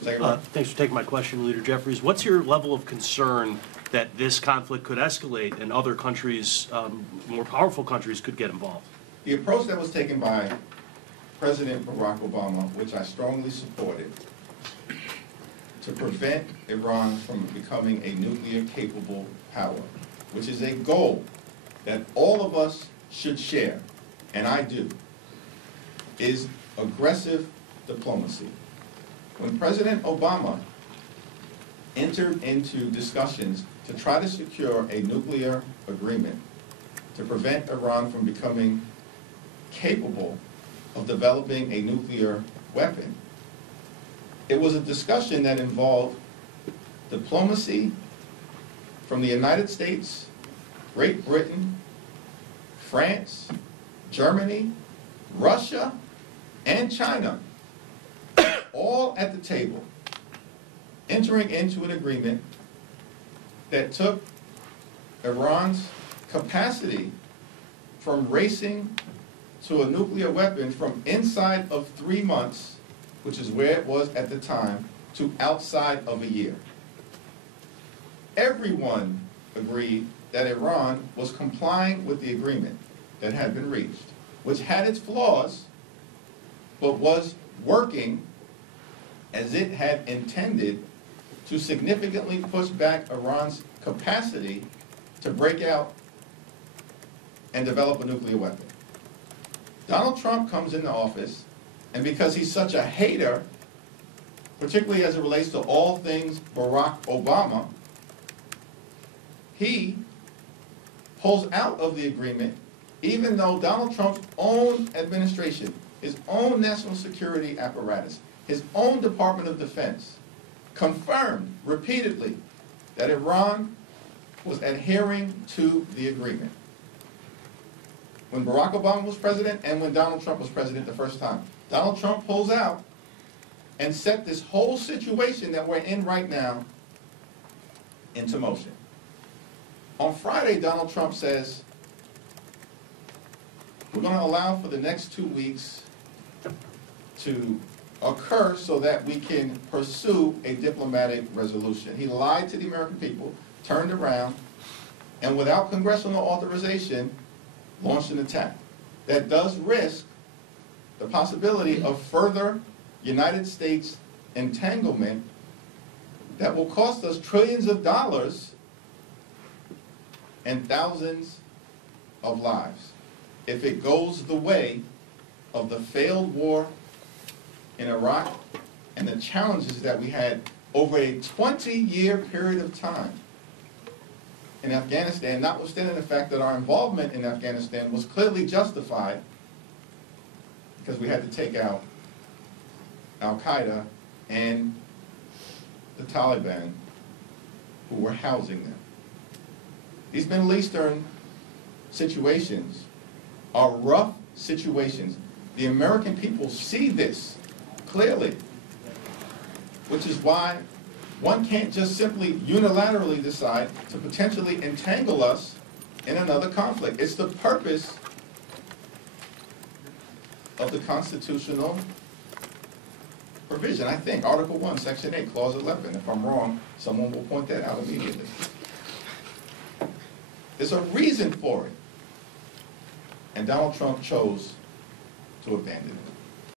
Thanks for taking my question, Leader Jeffries. What's your level of concern that this conflict could escalate and other countries, more powerful countries, could get involved? The approach that was taken by President Barack Obama, which I strongly supported, to prevent Iran from becoming a nuclear-capable power, which is a goal that all of us should share, and I do, is aggressive diplomacy. When President Obama entered into discussions to try to secure a nuclear agreement to prevent Iran from becoming capable of developing a nuclear weapon, it was a discussion that involved diplomacy from the United States, Great Britain, France, Germany, Russia, and China, all at the table, entering into an agreement that took Iran's capacity from racing to a nuclear weapon from inside of 3 months, which is where it was at the time, to outside of a year. Everyone agreed that Iran was complying with the agreement that had been reached, which had its flaws, but was working as it had intended to significantly push back Iran's capacity to break out and develop a nuclear weapon. Donald Trump comes into office, and because he's such a hater, particularly as it relates to all things Barack Obama, he pulls out of the agreement, even though Donald Trump's own administration, his own national security apparatus, his own Department of Defense confirmed repeatedly that Iran was adhering to the agreement when Barack Obama was president and when Donald Trump was president the first time. Donald Trump pulls out and set this whole situation that we're in right now into motion. On Friday, Donald Trump says, we're going to allow for the next 2 weeks to occur so that we can pursue a diplomatic resolution. He lied to the American people, turned around, and without congressional authorization, launched an attack that does risk the possibility of further United States entanglement that will cost us trillions of dollars and thousands of lives if it goes the way of the failed war in Iraq and the challenges that we had over a 20-year period of time in Afghanistan, notwithstanding the fact that our involvement in Afghanistan was clearly justified because we had to take out Al-Qaeda and the Taliban who were housing them. These Middle Eastern situations are rough situations. The American people see this clearly, which is why one can't just simply unilaterally decide to potentially entangle us in another conflict. It's the purpose of the constitutional provision, I think, Article 1, Section 8, Clause 11. If I'm wrong, someone will point that out immediately. There's a reason for it. And Donald Trump chose to abandon it.